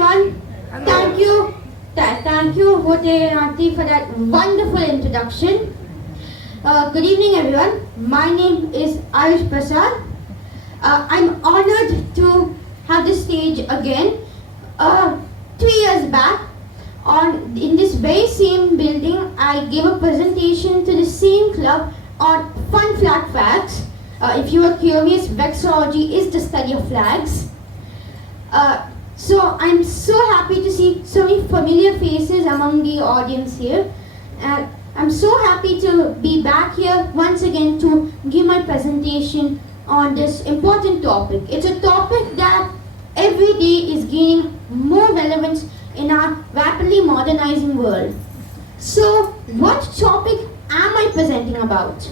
everyone. Thank you, Rotary and Auntie, for that wonderful introduction. Good evening, everyone. My name is Ayush Prasad. I'm honored to have this stage again. 3 years back, in this very same building, I gave a presentation to the same club on fun flag facts. If you are curious, vexillology is the study of flags. So I'm so happy to see so many familiar faces among the audience here. And I'm so happy to be back here once again to give my presentation on this important topic. It's a topic that every day is gaining more relevance in our rapidly modernizing world. So what topic am I presenting about?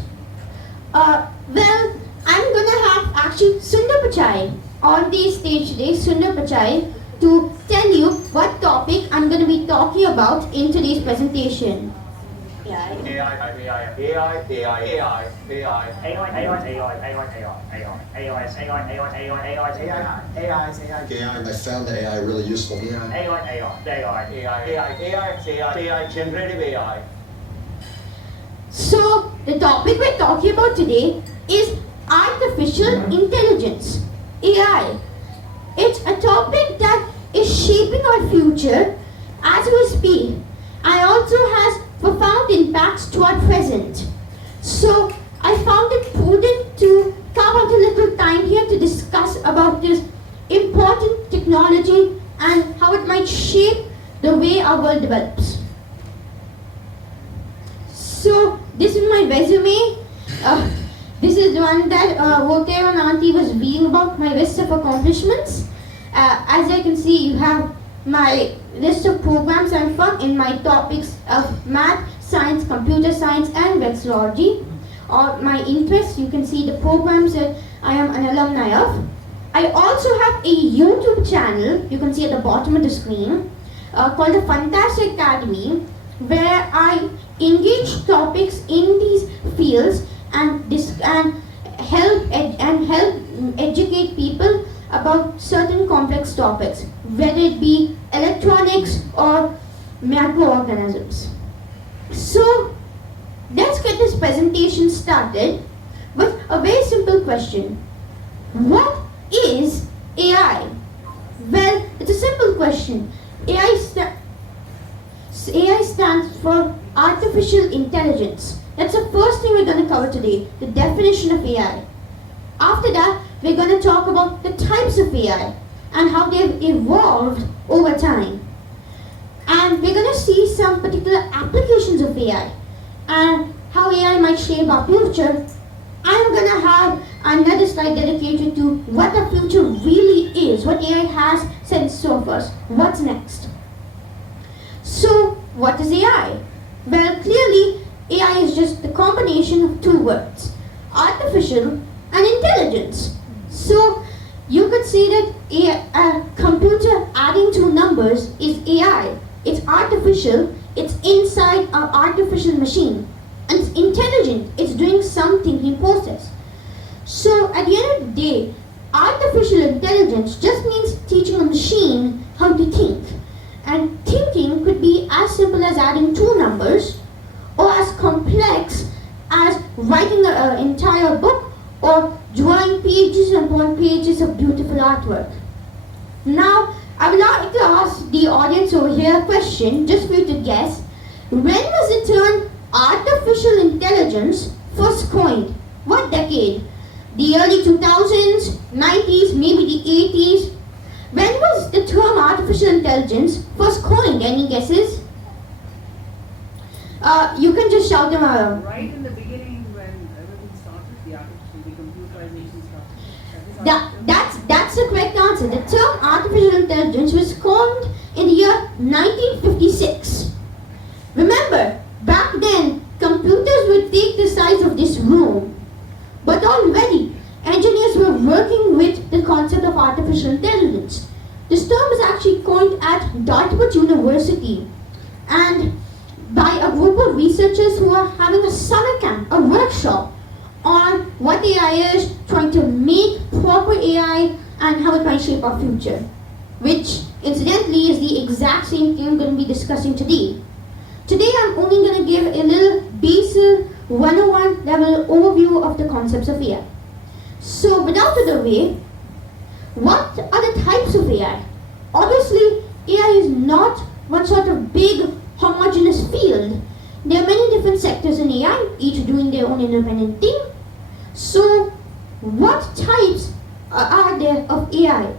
Well, I'm gonna have actually Sundar Pichai on the stage today, Sundar Pichai, to tell you what topic I'm going to be talking about in today's presentation. I found the AI really useful. Generative AI. So, the topic we're talking about today is artificial intelligence, AI. It's a topic that is shaping our future as we speak and also has profound impacts to our present. So I found it prudent to carve out a little time here to discuss about this important technology and how it might shape the way our world develops. So this is my resume. This is the one that Rotary and Auntie was reading about, my list of accomplishments. As I can see, you have my list of programs I'm from in my topics of math, science, computer science, and vexillology. Or my interests, you can see the programs that I am an alumni of. I also have a YouTube channel, you can see at the bottom of the screen, called the Funtastic Academy, where I engage topics in these fields and help educate people about certain complex topics, whether it be electronics or microorganisms. So let's get this presentation started with a very simple question. What is AI? Well, it's a simple question. AI stands for artificial intelligence. That's the first thing we're going to cover today, the definition of AI. After that, we're going to talk about the types of AI and how they've evolved over time. And we're going to see some particular applications of AI and how AI might shape our future. I'm going to have another slide dedicated to what the future really is, what AI has set in store for us. What's next? So, what is AI? Well, clearly, AI is just the combination of two words, artificial and intelligence. So you could say that a computer adding two numbers is AI. It's artificial, it's inside an artificial machine. And it's intelligent, it's doing something in process. So at the end of the day, artificial intelligence just means teaching a machine how to think. And thinking could be as simple as adding two numbers, or as complex as writing an entire book or drawing pages upon pages of beautiful artwork. Now, I would like to ask the audience over here a question, just for you to guess. When was the term artificial intelligence first coined? What decade? The early 2000s, 90s, maybe the 80s? When was the term artificial intelligence first coined? Any guesses? You can just shout them out. Right in the beginning when everything started, the computerization started. That's the correct answer. The term artificial intelligence was coined in the year 1956. Remember, back then, computers would take the size of this room. But already, engineers were working with the concept of artificial intelligence. This term was actually coined at Dartmouth University and by a group of researchers who are having a summer camp, a workshop on what AI is, trying to make proper AI and how it might shape our future, which incidentally is the exact same thing I'm going to be discussing today. Today I'm only going to give a little basic 101 level overview of the concepts of AI. So without further way, what are the types of AI? Obviously, AI is not one sort of big homogeneous field. There are many different sectors in AI, each doing their own independent thing. So what types are there of AI?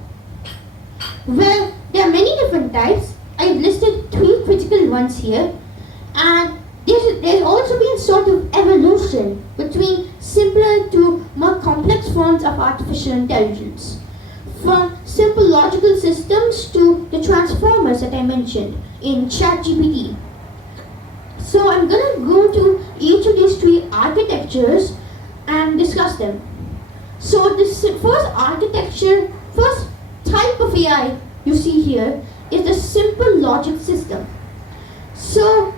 Well, there are many different types. I've listed 3 critical ones here, and there's also been sort of evolution between simpler to more complex forms of artificial intelligence. From simple logical systems to the transformers that I mentioned in ChatGPT. So I'm going to go to each of these 3 architectures and discuss them. So this first type of AI you see here is the simple logic system. So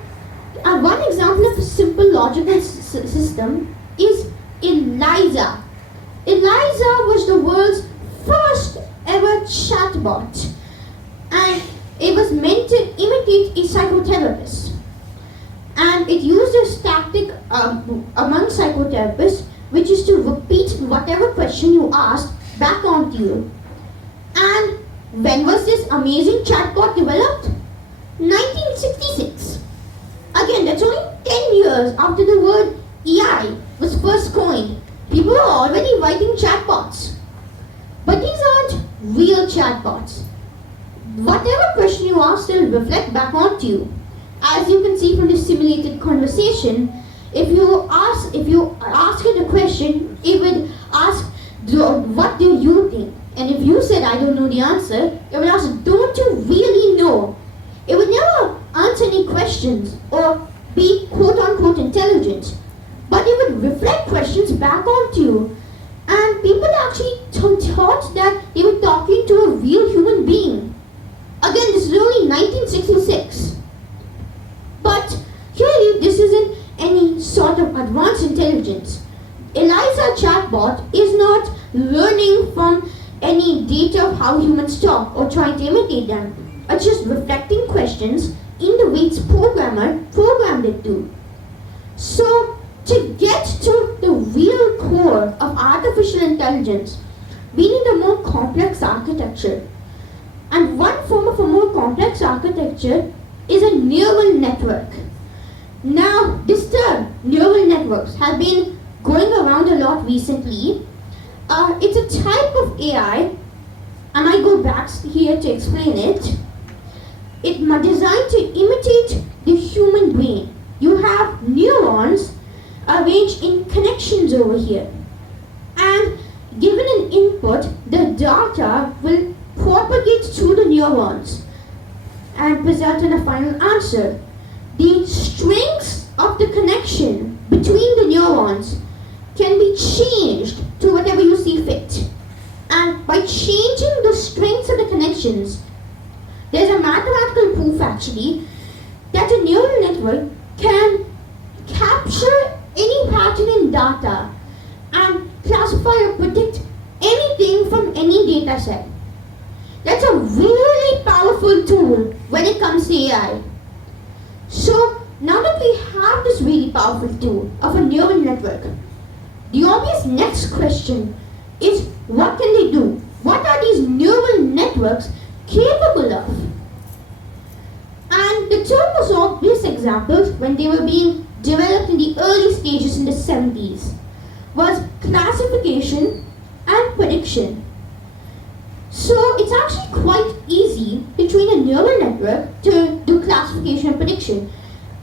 one example of a simple logical system is ELIZA. ELIZA was the world's first ever chatbot, and it was meant to imitate a psychotherapist. And it used a tactic among psychotherapists, which is to repeat whatever question you asked back onto you. And when was this amazing chatbot developed? 1966. Again, that's only 10 years after the word AI was first coined. People were already writing chatbots. But these aren't real chatbots. Whatever question you ask will reflect back onto you. As you can see from this simulated conversation, if you ask it a question, it would ask, what do you think? And if you said, I don't know the answer, it would ask, don't you really know? It would never answer any questions or be quote-unquote intelligent. But it would reflect questions back onto you. And people actually thought that they were talking to a real human being. Again, this is only 1966. But clearly, this isn't any sort of advanced intelligence. ELIZA chatbot is not learning from any data of how humans talk or trying to imitate them. It's just reflecting questions in the way its programmer programmed it to. So, to get to the real core of artificial intelligence, we need a more complex architecture. And one form of a more complex architecture is a neural network. Now, this term, neural networks, have been going around a lot recently. It's a type of AI, and I go back here to explain it. It's designed to imitate the human brain. You have neurons arranged in connections over here. And given an input, the data will propagate through the neurons and result in a final answer. The strengths of the connection between the neurons can be changed to whatever you see fit. And by changing the strengths of the connections, there's a mathematical proof actually that a neural network can capture any pattern in data and classify or predict anything from any data set. That's a really powerful tool when it comes to AI. So now that we have this really powerful tool of a neural network, the obvious next question is, what can they do? What are these neural networks capable of? And the two most obvious examples when they were being developed in the early stages in the 70s was classification and prediction. So it's actually quite easy to train a neural network to do classification and prediction.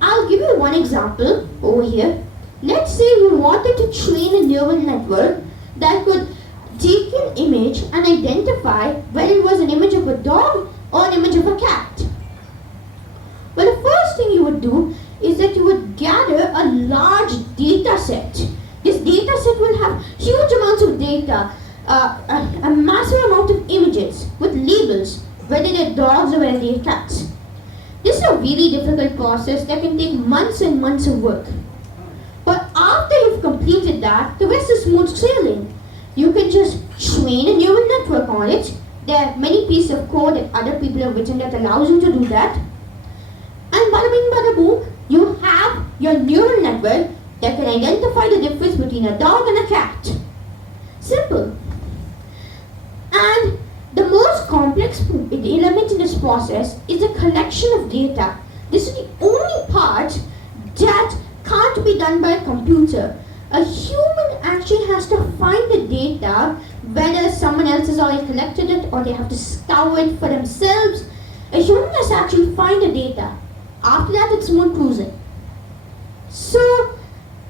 I'll give you one example over here. Let's say you wanted to train a neural network that could take an image and identify whether it was an image of a dog or an image of a cat. Well, the first thing you would do is that you would gather a large data set. This data set will have huge amounts of data, a massive amount of images with labels, whether they're dogs or whether they're cats. This is a really difficult process that can take months and months of work. But after you've completed that, the rest is smooth sailing. You can just train a neural network on it, There are many pieces of code that other people have written that allows you to do that. And bada bing bada boom, you have your neural network that can identify the difference between a dog and a cat. Simple. And the most complex element in this process is the collection of data. This is the only part that can't be done by a computer. A human actually has to find the data, whether someone else has already collected it or they have to scour it for themselves. A human has to actually find the data. After that, it's smooth cruising. So,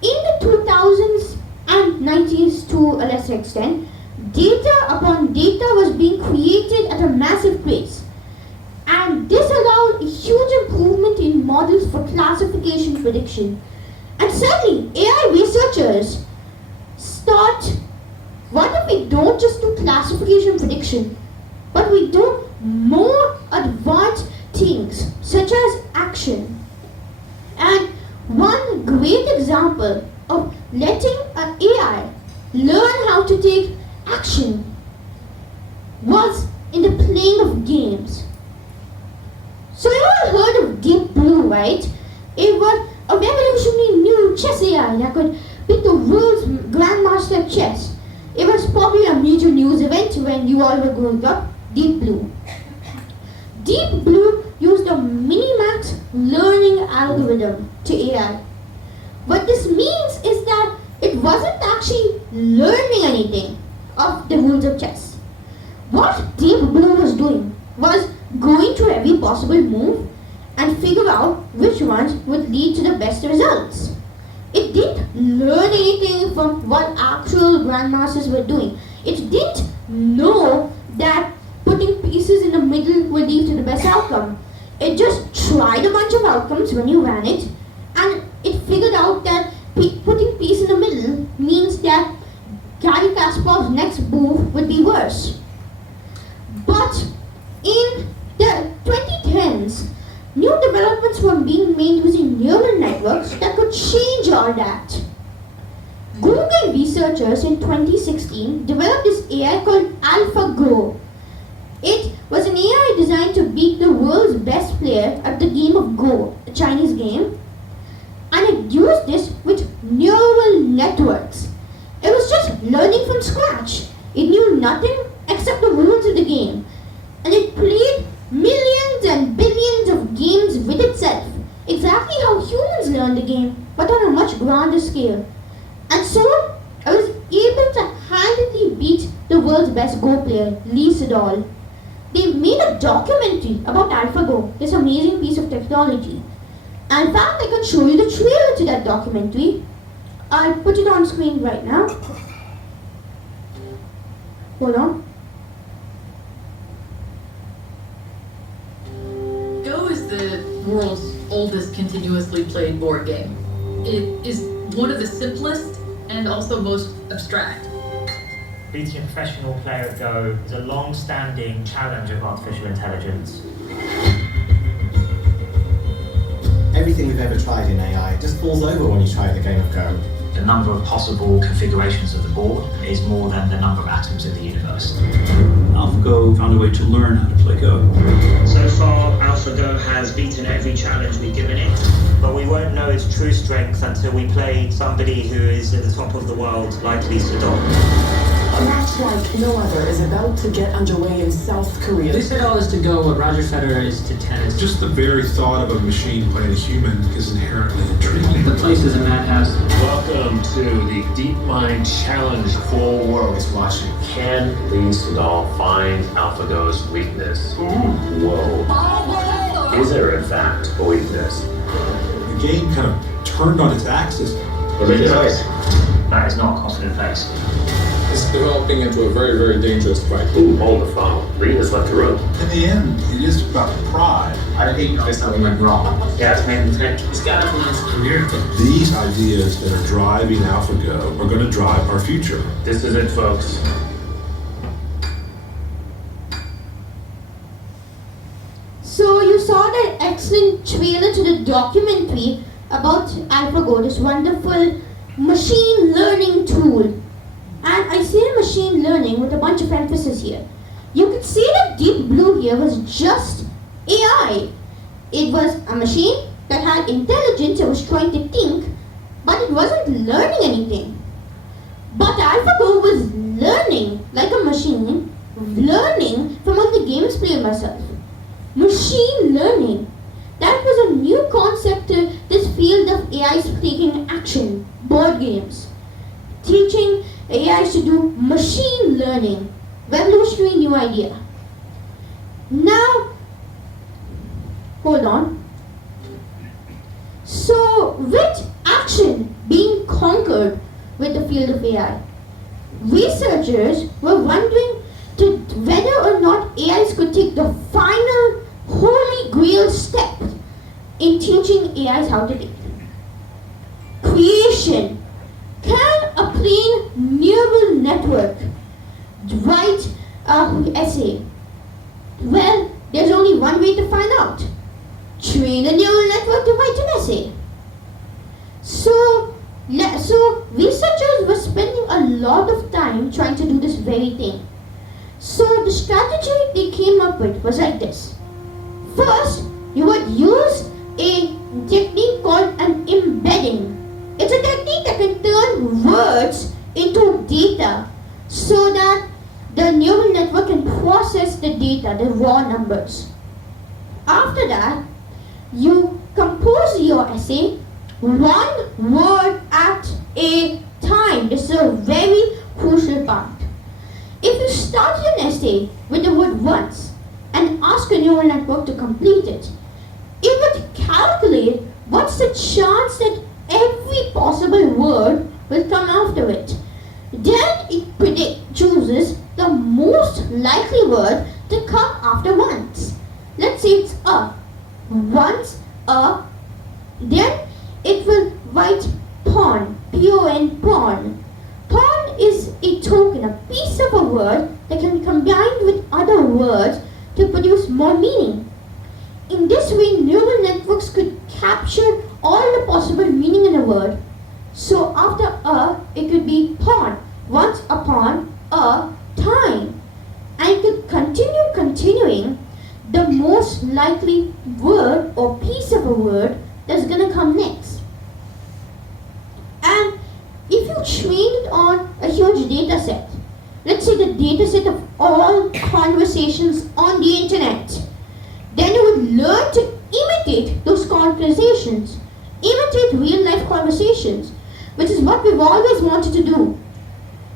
in the 2000s and 90s to a lesser extent, data upon data was being created at a massive pace. And this allowed a huge improvement in models for classification prediction. And suddenly, AI researchers thought, what if we don't just do classification prediction, but we do more advanced things, such as action. And one great example of letting an AI learn how to take action was in the playing of games. So you all heard of Deep Blue, right? It was a revolutionary new chess AI that could beat the world's grandmaster at chess. It was probably a major news event when you all were growing up. Deep Blue. Deep Blue used a minimax learning algorithm to AI. What this means is that it wasn't actually learning anything of the rules of chess. What Deep Blue was doing was going through every possible move and figure out which ones would lead to the best results. It didn't learn anything from what actual grandmasters were doing. It didn't know that putting pieces in the middle will lead to the best outcome. It just tried a bunch of outcomes when you ran it, and it figured out that putting piece in the middle means that Garry Kasparov's next move would be worse. But in the 2010s, new developments were being made using neural networks that could change all that. Google researchers in 2016 developed this AI called AlphaGo. It was an AI designed to beat the world's best player at the game of Go, a Chinese game, and it used this with neural networks. It was just learning from scratch. It knew nothing except the rules of the game, and it played millions and billions of games with itself, exactly how humans learn the game, but on a much grander scale. And so, I was able to handily beat the world's best Go player, Lee Sedol. They made a documentary about AlphaGo, this amazing piece of technology. And in fact, I can show you the trailer to that documentary. I'll put it on screen right now. Hold on. Go is the world's oldest continuously played board game. It is one of the simplest and also most abstract. Beating a professional player at Go is a long-standing challenge of artificial intelligence. Everything we've ever tried in AI just falls over when you try the game of Go. The number of possible configurations of the board is more than the number of atoms in the universe. AlphaGo found a way to learn how to play Go. So far, AlphaGo has beaten every challenge we've given it. But we won't know its true strength until we play somebody who is at the top of the world, like Lee Sedol. A match like no other is about to get underway in South Korea. Lee Sedol is to Go what Roger Federer is to tennis. Just the very thought of a machine playing a human is inherently intriguing. The place is a madhouse. Welcome to the DeepMind Challenge. The whole world is watching. Can Lee Sedol find AlphaGo's weakness? Whoa. Is there in fact a weakness? The game kind of turned on its axis. That is not a confident face. It's developing into a very, very dangerous fight. Ooh, hold the phone. Lee has left the room. In the end, it is about pride. I hate this time we went wrong. Yeah, it's made intent. He's got to his career. These ideas that are driving AlphaGo are going to drive our future. This is it, folks. So you saw that excellent trailer to the documentary about AlphaGo, this wonderful machine learning tool. And I say machine learning with a bunch of emphasis here. You could say that Deep Blue here was just AI. It was a machine that had intelligence and was trying to think, but it wasn't learning anything. But AlphaGo was learning like a machine, learning from all the games played myself. Machine learning. That was a new concept to this field of AIs taking action, board games. Teaching AIs to do machine learning. Revolutionary new idea. Now, hold on. So, with action being conquered with the field of AI, researchers were wondering whether or not AIs could take the final holy grail step in teaching AIs how to think. Creation. Can a plain neural network write an essay? Well, there's only one way to find out. Train a neural network to write an essay. So researchers were spending a lot of time trying to do this very thing. So the strategy they came up with was like this. First, you would use a technique called an embedding. It's a technique that can turn words into data so that the neural network can process the data, the raw numbers. After that, you compose your essay one word at a time. This is a very crucial part. If you start an essay with the word once and ask a neural network to complete it, it would calculate what's the chance that every possible word will come after it. Then it chooses the most likely word to come after once. Let's say it's a. Once a. Then it will write pawn, P-O-N, pawn. Pawn is a token, a piece of a word that can be combined with other words to produce more meaning. In this way, neural networks could capture all the possible meaning in a word. So after a, it could be pawn, once upon a time. And it could continue continuing the most likely word or piece of a word that's going to come next. And if you train it on a huge data set, let's say the data set of all conversations on the internet, then you would learn to imitate those conversations, imitate real life conversations, which is what we've always wanted to do.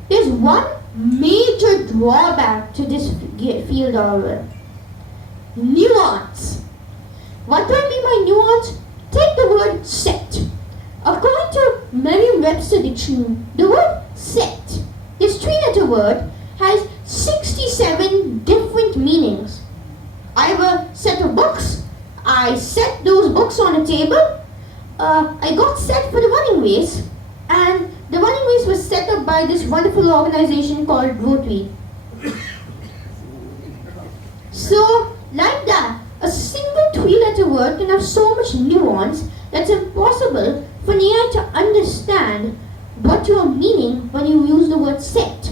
There's one major drawback to this field, however. Nuance. What do I mean by nuance? Take the word set. According to Merriam-Webster dictionary, the word set, this three-letter word, has 67 different meanings. I have a set of books. I set those books on a table. I got set for the running race, and the running race was set up by this wonderful organization called Rotary. So, like that, a single three-letter word can have so much nuance that's impossible for an AI to understand what you are meaning when you use the word set.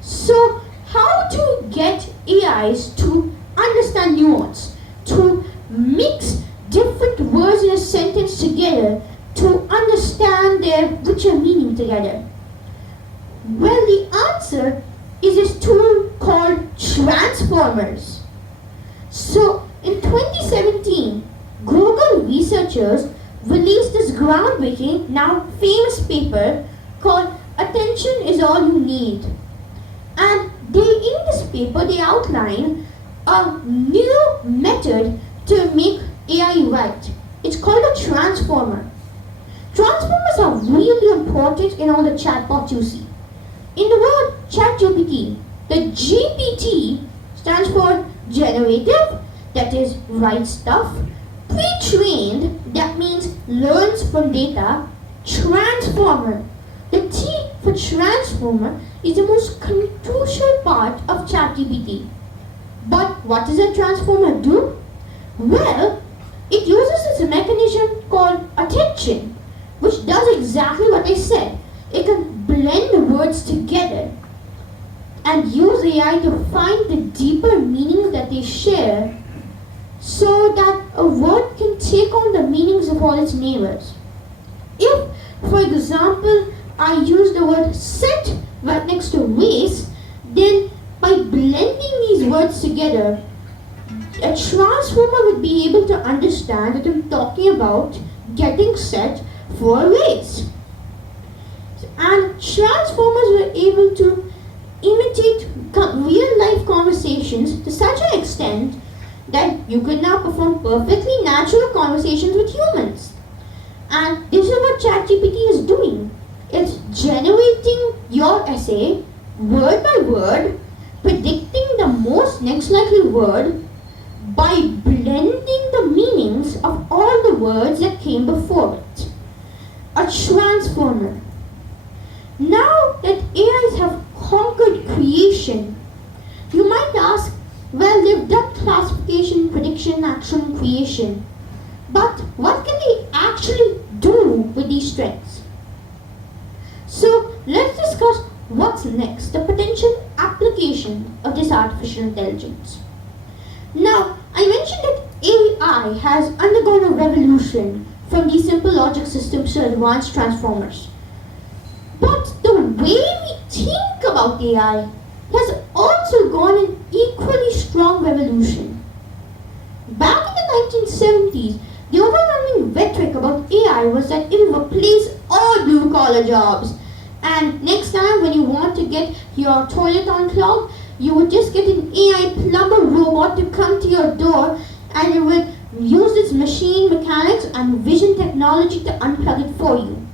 So, how to get AIs to understand nuance, to mix different words in a sentence together, to understand their richer meaning together? Well, the answer is this tool called transformers. So, in 2017, Google researchers released this groundbreaking, now famous paper called Attention is All You Need. And in this paper, they outline a new method to make AI write. It's called a transformer. Transformers are really important in all the chatbots you see. In the word ChatGPT, the GPT stands for generative, that is write stuff. Pre-trained, that means learns from data. Transformer. The T for transformer is the most crucial part of ChatGPT. But what does a transformer do? Well, it uses this mechanism called attention, which does exactly what I said. It can blend the words together. and use AI to find the deeper meaning that they share so that a word can take on the meanings of all its neighbors. If, for example, I use the word set right next to race, then by blending these words together, a transformer would be able to understand that I'm talking about getting set for a race. And transformers were able to imitate real life conversations to such an extent that you could now perform perfectly natural conversations with humans. And this is what ChatGPT is doing. It's generating your essay word by word, predicting the most next likely word by blending the meanings of all the words that came before it. A transformer. Now that AIs have conquered creation, you might ask, well, they've done classification, prediction, action, creation. But what can they actually do with these strengths? So let's discuss what's next, the potential application of this artificial intelligence. Now, I mentioned that AI has undergone a revolution from these simple logic systems to advanced transformers. But the way we think about AI has also gone an equally strong revolution. Back in the 1970s, the overwhelming rhetoric about AI was that it will replace all blue-collar jobs. And next time when you want to get your toilet unclogged, you would just get an AI plumber robot to come to your door, and it would use its machine mechanics and vision technology to unplug it for you.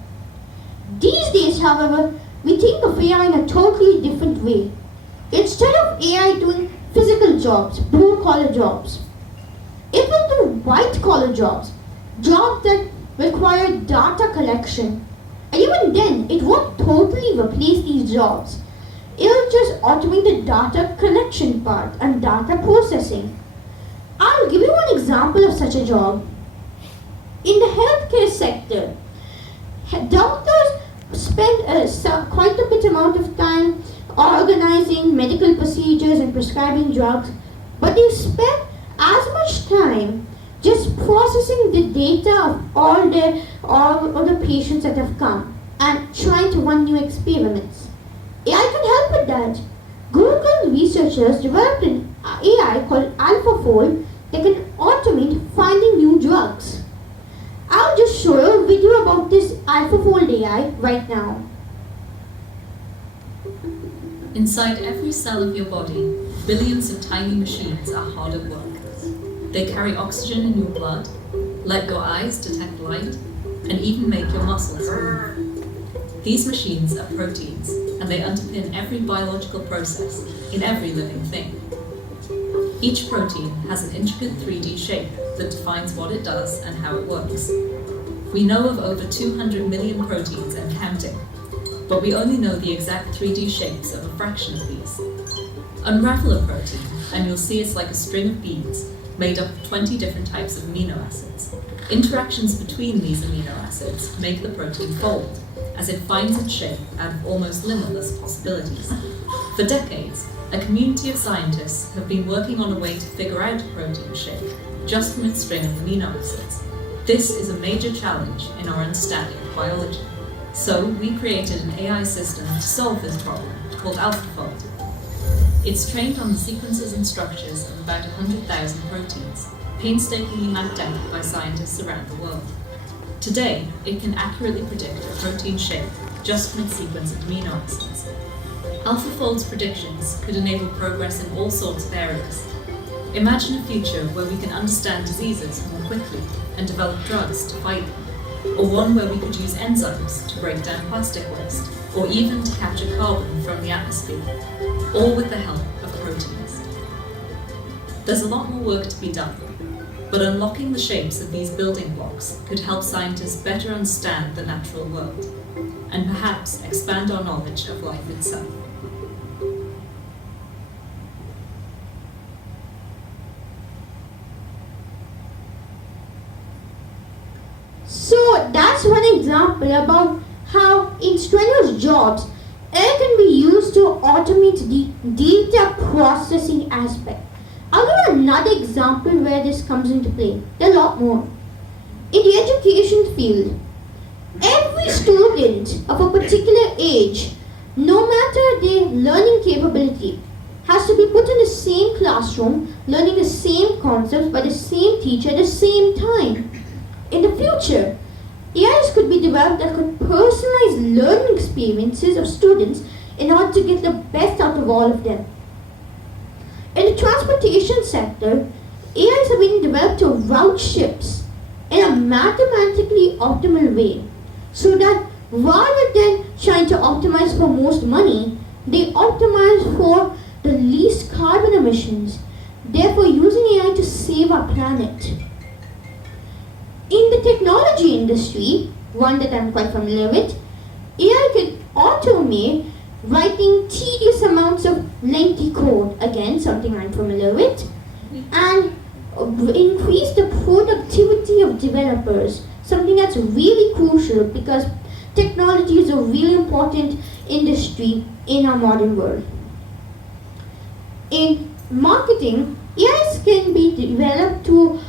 These days, however, we think of AI in a totally different way. Instead of AI doing physical jobs, blue-collar jobs, it will do white-collar jobs, jobs that require data collection. And even then, it won't totally replace these jobs. It'll just automate the data collection part and data processing. I'll give you one example of such a job. In the healthcare sector, doctors spend quite a bit amount of time organizing medical procedures and prescribing drugs, but they spend as much time just processing the data of all the patients that have come and trying to run new experiments. AI can help with that. Google researchers developed an AI called AlphaFold that can automate finding new drugs. I'll just show you a video about this AlphaFold AI right now. Inside every cell of your body, billions of tiny machines are hard at work. They carry oxygen in your blood, let your eyes detect light, and even make your muscles move. These machines are proteins, and they underpin every biological process in every living thing. Each protein has an intricate 3D shape that defines what it does and how it works. We know of over 200 million proteins and counting, but we only know the exact 3D shapes of a fraction of these. Unravel a protein, and you'll see it's like a string of beads made up of 20 different types of amino acids. Interactions between these amino acids make the protein fold, as it finds its shape out of almost limitless possibilities. For decades, a community of scientists have been working on a way to figure out a protein shape just from its string of amino acids. This is a major challenge in our understanding of biology. So we created an AI system to solve this problem called AlphaFold. It's trained on the sequences and structures of about 100,000 proteins, painstakingly mapped out by scientists around the world. Today, it can accurately predict a protein shape just from its sequence of amino acids. AlphaFold's predictions could enable progress in all sorts of areas. Imagine a future where we can understand diseases more quickly and develop drugs to fight them, or one where we could use enzymes to break down plastic waste, or even to capture carbon from the atmosphere, all with the help of proteins. There's a lot more work to be done, but unlocking the shapes of these building blocks could help scientists better understand the natural world, and perhaps expand our knowledge of life itself. So that's one example about how in strenuous jobs, AI can be used to automate the data processing aspect. I'll give another example where this comes into play. There are a lot more. In the education field, every student of a particular age, no matter their learning capability, has to be put in the same classroom, learning the same concepts by the same teacher at the same time. In the future, AIs could be developed that could personalize learning experiences of students in order to get the best out of all of them. In the transportation sector, AIs are being developed to route ships in a mathematically optimal way, so that rather than trying to optimize for most money, they optimize for the least carbon emissions, therefore using AI to save our planet. In the technology industry, one that I'm quite familiar with, AI could automate writing tedious amounts of lengthy code, again something I'm familiar with, and increase the productivity of developers, something that's really crucial because technology is a really important industry in our modern world. In marketing, AIs can be developed to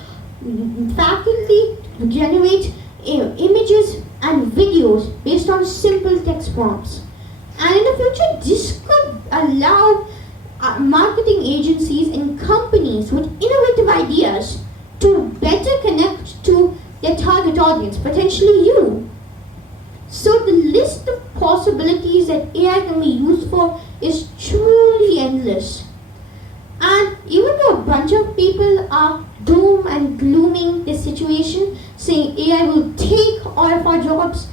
faculty generate images and videos based on simple text prompts. And in the future, this could allow marketing agencies and companies with innovative ideas to better connect to their target audience, potentially you. So the list of possibilities that AI can be used for is truly endless. And even though a bunch of people are doom and glooming this situation, saying AI will take all of our jobs,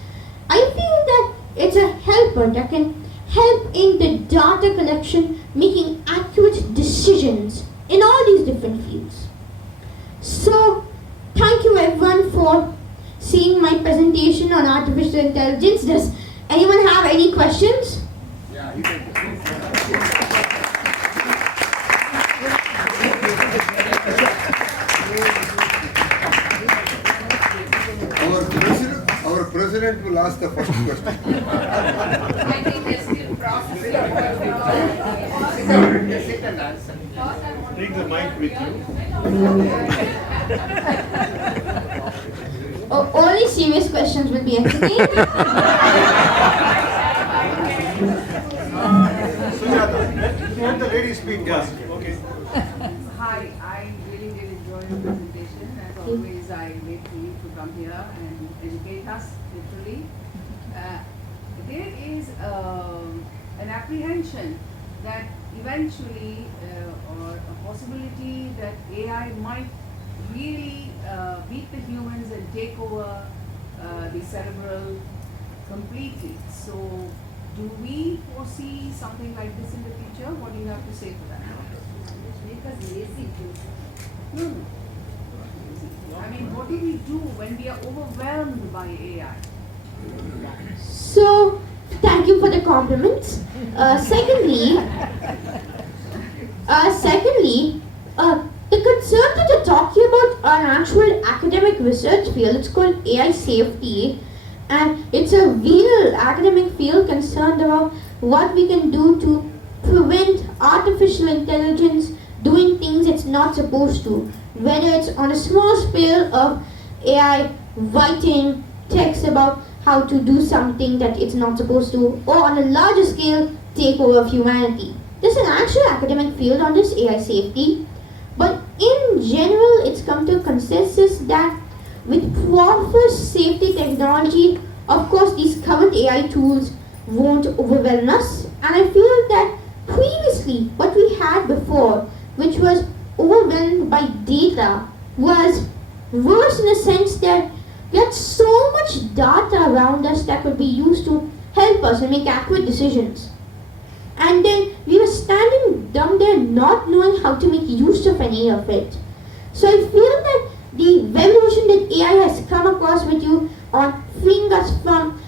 I feel that it's a helper that can help in the data collection, making accurate decisions in all these different fields. So, thank you everyone for seeing my presentation on artificial intelligence. Does anyone have any questions? Yeah, you can. Our president will ask the first question. I think they're still processing. Sit and answer. Take the mic with you. Only serious questions will be entertained. Sujata, let the lady speak. Yes. Okay. Hi, I really did enjoy your presentation. As always, I wait for you to come here and educate us, literally. There is an apprehension that eventually, or a possibility that AI might really beat the humans and take over the cerebral completely. So, do we foresee something like this in the future? What do you have to say for that? Make us lazy too. No. I mean, what do we do when we are overwhelmed by AI? So, thank you for the compliments. Secondly, the concern that you're talking about an actual academic research field, it's called AI safety, and it's a real academic field concerned about what we can do to prevent artificial intelligence doing things it's not supposed to, whether it's on a small scale of AI writing text about how to do something that it's not supposed to, or on a larger scale, take over of humanity. There's an actual academic field on this AI safety, but in general, it's come to a consensus that with proper safety technology, of course, these current AI tools won't overwhelm us, and I feel that previously, what we had before, which was overwhelmed by data, was worse in the sense that we had so much data around us that could be used to help us and make accurate decisions. And then we were standing down there not knowing how to make use of any of it. So I feel that the revolution that AI has come across with you on freeing us from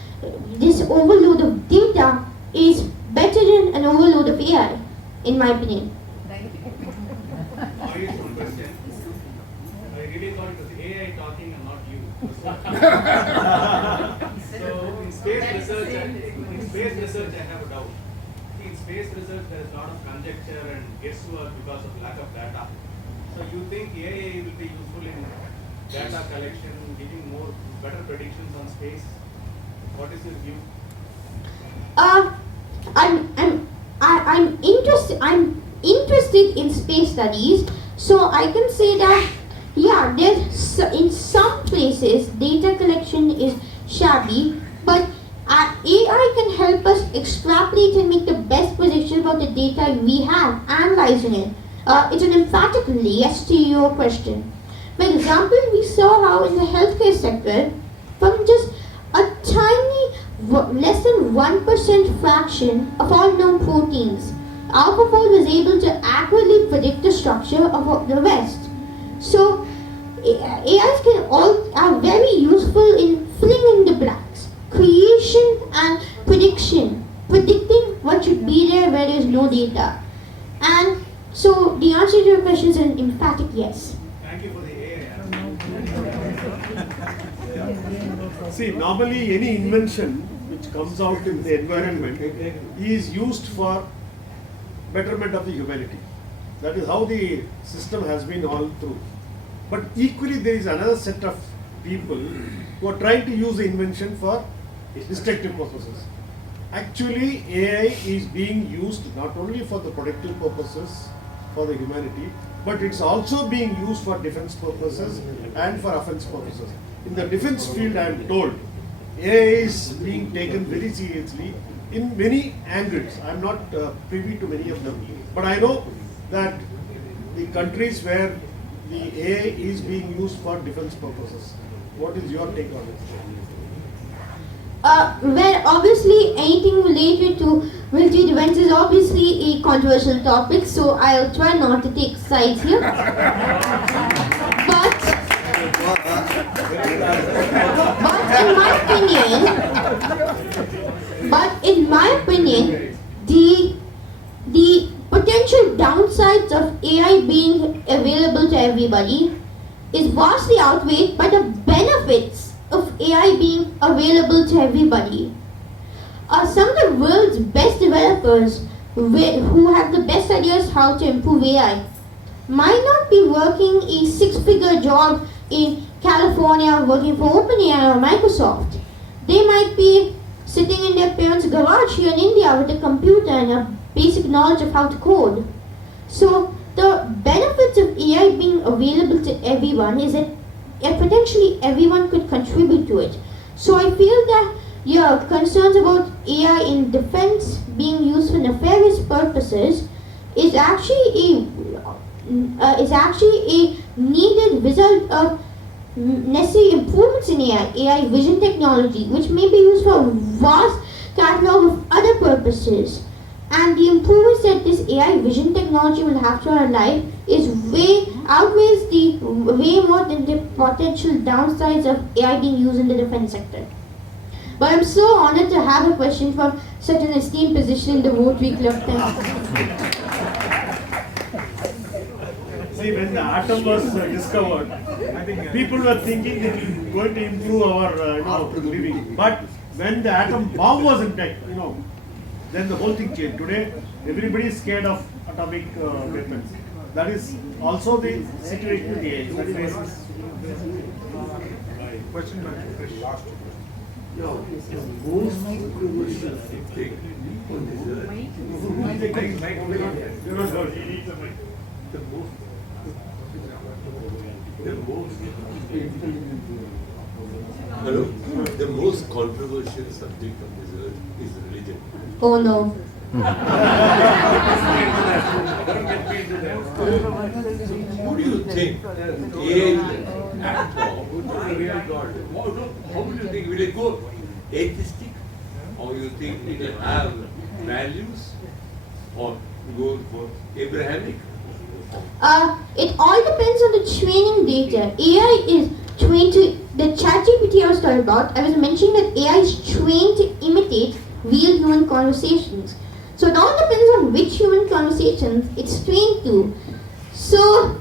this overload of data is better than an overload of AI, in my opinion. Thank you. Ayush, one question. I really thought it was AI talking and not you. So, in space research, space research, I have a doubt. See, in space research, there is a lot of conjecture and guesswork because of lack of data. So you think AI will be useful in data collection, giving better predictions on space? What is your view? I'm interested in space studies, so I can say that yeah, in some places data collection is shabby, but AI can help us extrapolate and make the best predictions about the data we have, analyzing it. It's an emphatic yes to your question. For example, we saw how in the healthcare sector, from just a tiny, less than 1% fraction of all known proteins, AlphaFold was able to accurately predict the structure of the rest. So, AIs are very useful in filling in the blanks, creation and prediction, predicting what should be there where there is no data. And so, the answer to your question is an emphatic yes. Thank you for the AI. See, normally any invention which comes out in the environment is used for betterment of the humanity. That is how the system has been all through. But equally there is another set of people who are trying to use the invention for destructive purposes. Actually, AI is being used not only for the productive purposes for the humanity, but it's also being used for defense purposes and for offense purposes. In the defense field, I am told, AI is being taken very seriously in many angles. I am not privy to many of them, but I know that the countries where the AI is being used for defense purposes. What is your take on it? Well, obviously, anything related to military defense is obviously a controversial topic, so I'll try not to take sides here. But in my opinion, the potential downsides of AI being available to everybody is vastly outweighed by the benefits of AI being available to everybody. Some of the world's best developers who have the best ideas how to improve AI might not be working a six-figure job in California working for OpenAI or Microsoft. They might be sitting in their parents' garage here in India with a computer and a basic knowledge of how to code. So the benefits of AI being available to everyone is that potentially everyone could contribute to it. So I feel that your concerns about AI in defense being used for nefarious purposes is actually a needed result of necessary improvements in AI vision technology, which may be used for a vast catalog of other purposes. And the improvements that this AI vision technology will have to our life is outweighs way more than the potential downsides of AI being used in the defense sector. But I'm so honored to have a question from such an esteemed position in the Rotary Club. See, when the atom was discovered, people were thinking it was going to improve our living. But when the atom bomb was intact, then the whole thing changed. Today, everybody is scared of atomic weapons. That is also the situation with the AI. Question last. The most controversial thing on this the most controversial subject on this earth is religion. Oh no. Who do you think AI will act on? Who is the real God? How do you think? Will it go atheistic? Or you think it will have values? Or go for Abrahamic? It all depends on the training data. AI is trained to, the ChatGPT I was talking about, I was mentioning that AI is trained to imitate real human conversations. So it all depends on which human conversations it's trained to. So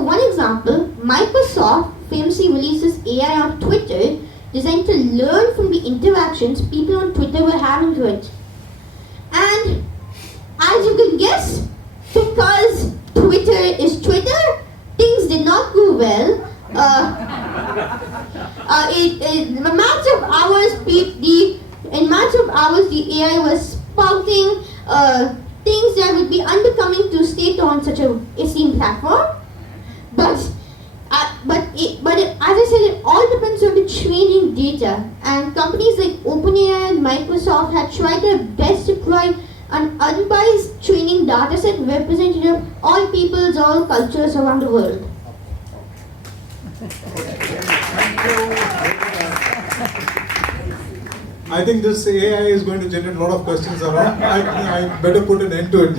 one example, Microsoft famously releases AI on Twitter designed to learn from the interactions people on Twitter were having to it. And as you can guess, because Twitter is Twitter, things did not go well. In matter of hours, the AI was spouting things that would be unbecoming to state on such a esteemed platform. But as I said, it all depends on the training data. And companies like OpenAI and Microsoft had tried their best to provide an unbiased training dataset representative of all peoples, all cultures around the world. I think this AI is going to generate a lot of questions around. I better put an end to it.